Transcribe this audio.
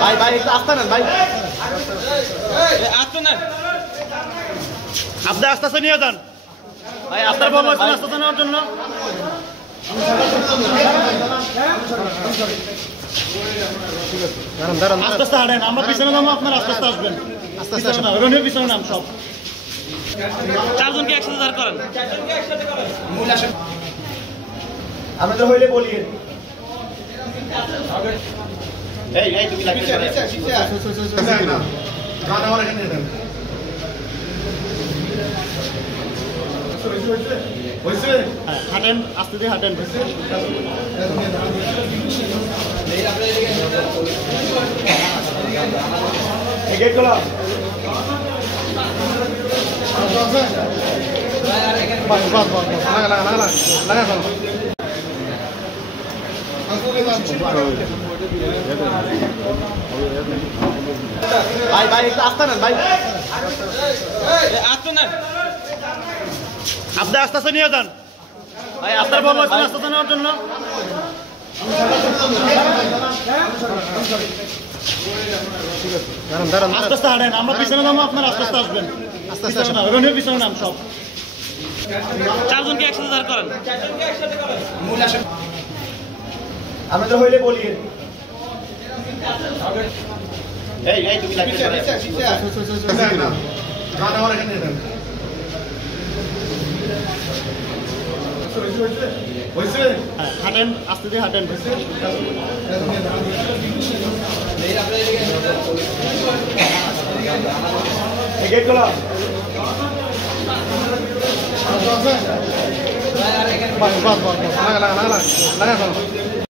ভাই ভাই একটু আসতে নেন ভাই, আসতো না আপনি আস্তে আস্তে নিয়ে যান ভাই, আপনার বল আস্তে আস্তে নেওয়ার জন্য। আস্তে আস্তে হাঁটেন, আমরা পিছনে নামো, আপনার আস্তে আস্তে আসবেন। আস্তে আস্তে রনির পিছনে নাম সব চারজনকে একসাথে দাঁড় করেন। আমাদের হইলে বলি এই এই তুমি লাগবে হাঁটেন, আস্তে দিয়ে হাঁটেন। গেট খোলা। ভাই ভাই একটু আসতে নেন ভাই, আসতো না আপনি আস্তে আস্তে নিয়ে যান ভাই, আপনার বল আস্তে আস্তে নেওয়ার জন্য। আস্তে আস্তে হাঁটেন, আমরা পিছনে নামো, আপনার আস্তে আস্তে আসবেন। আস্তে আস্তে রনির পিছনে নাম সব চারজনকে একসাথে দাঁড় করেন। আমাদের হইলে বলি এই এই তুমি লাগবে হাঁটেন, আস্তে দিয়ে হাঁটেন। গেট খোলা। লাগা